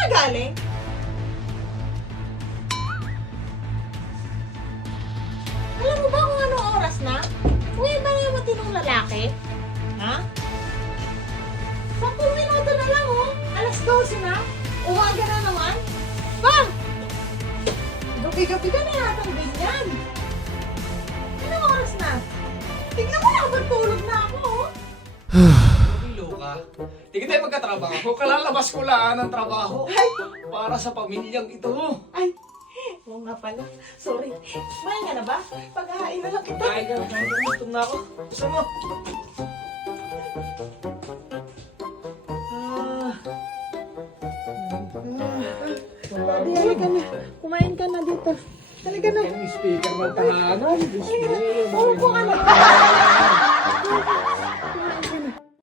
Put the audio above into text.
ka galing? Alam mo ba kung anong oras na? Uwi ba na yung matinong lalaki? Ha? 10 minuto na lang, oh. Alas 12 na. Umaga na naman. Bang! Gabi-gabi ka na yata ganyan. Anong oras na? Tignan mo na, magtulog na ako, oh. Hilo ka. Di ka tayo magkatrabaho. Kalalabas ko lang ng trabaho. Ay! Para sa pamilyang ito. Ay! Oo nga pala. Sorry. Kumain ka na ba? Pag-ahain na lang kita. Kain ka. Gutom na ako. Gusto mo? Daddy, halika na. Kumain ka na dito. Halika na. Ang speaker ng tahanan. Upo ka na.